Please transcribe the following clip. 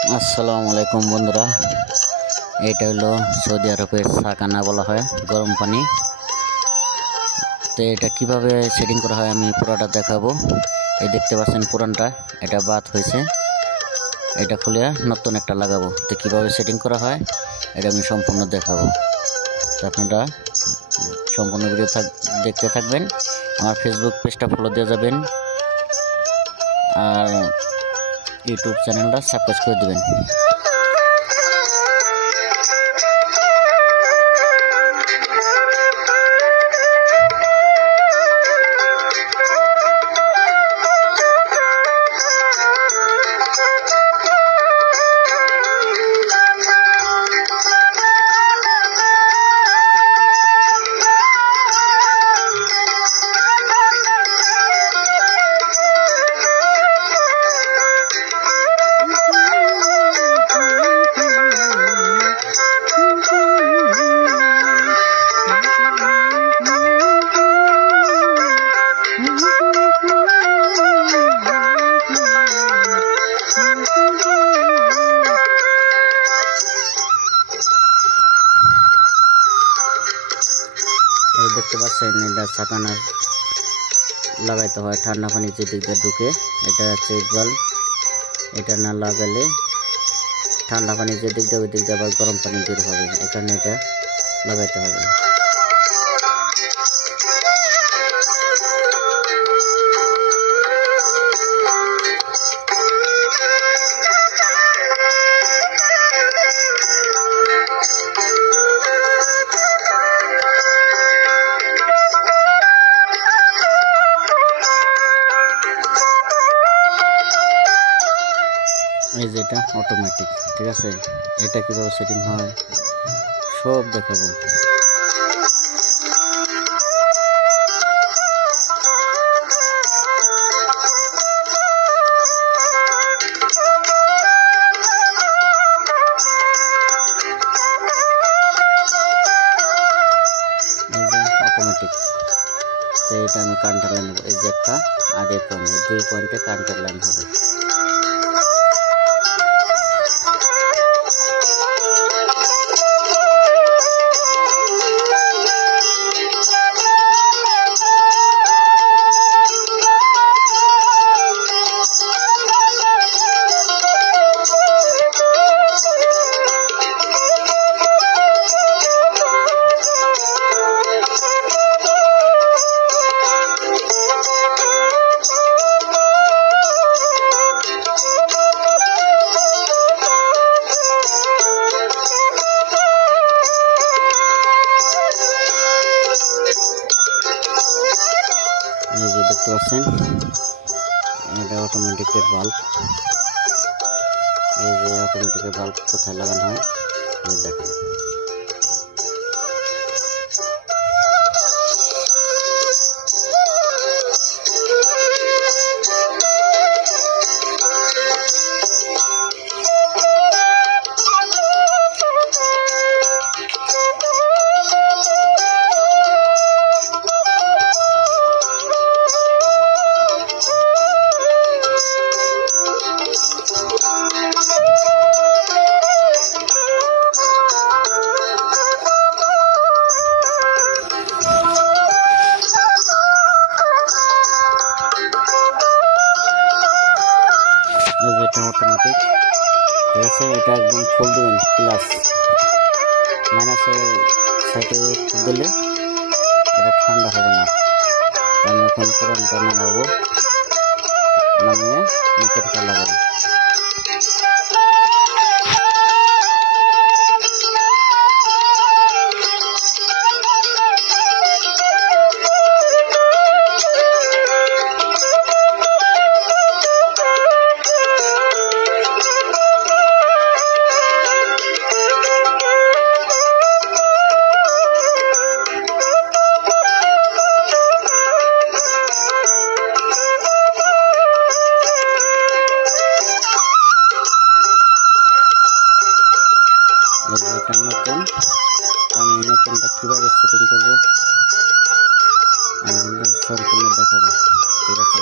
আসসালামু আলাইকুম বন্ধুরা, এটা হলো সৌদি আরবের সাকানা বলা হয়, গরম পানি। তো এটা কিভাবে সেটিং করা হয় আমি পুরোটা দেখাবো। এই দেখতে পাচ্ছেন পুরানটা, এটা বাদ হয়েছে, এটা খুলে নতুন একটা লাগাবো। তো কিভাবে সেটিং করা হয় এটা আমি সম্পূর্ণ দেখাবো। তো আপনারা সম্পূর্ণ ভিডিও দেখতে থাকবেন। আমার ফেসবুক পেজটা ফলো দিয়ে যাবেন আর ইউটিউব চ্যানেলটা সাবস্ক্রাইব করে দেবেন। দেখতে পাচ্ছেন এটা সাকানা লাগাইতে হয়, ঠান্ডা পানি যে দিক দিয়ে ঢুকে, এটা চেক বাল্ব। এটা না লাগালে ঠান্ডা পানি যে দিক দিয়ে ওই দিক দিয়ে আবার গরম পানি বের হবে, এখানে এটা লাগাইতে হবে। এই যে এটা অটোমেটিক, ঠিক আছে। এটা কিভাবে সেটিং হয় সব দেখাবো। এই যে অটোমেটিক। তো এটা আমি কারেন্টের লাইন নেবো, এই যে একটা আর এই পয়েন্ট, এই 2 পয়েন্টে কারেন্টের লাইন হবে। এই যে দেখতে পাচ্ছেন এটা অটোমেটিকের বাল্ব। এই যে অটোমেটিকের বাল্ব কোথায় লাগানো হয় এই দেখেন। এটা অটোমেটিক, ঠিক আছে। এটা একদম ফুল দিবেন, প্লাস মাইনাসে সাইডে দিলে এটা ঠান্ডা হবে না। আমি এখন পুরানটা নামাবো, নামিয়ে নতুনটা লাগাবো। এটা নতুন, আমি নতুনটা কীভাবে সেটিং করবো আমি কিন্তু সম্পূর্ণ দেখাবো, ঠিক আছে।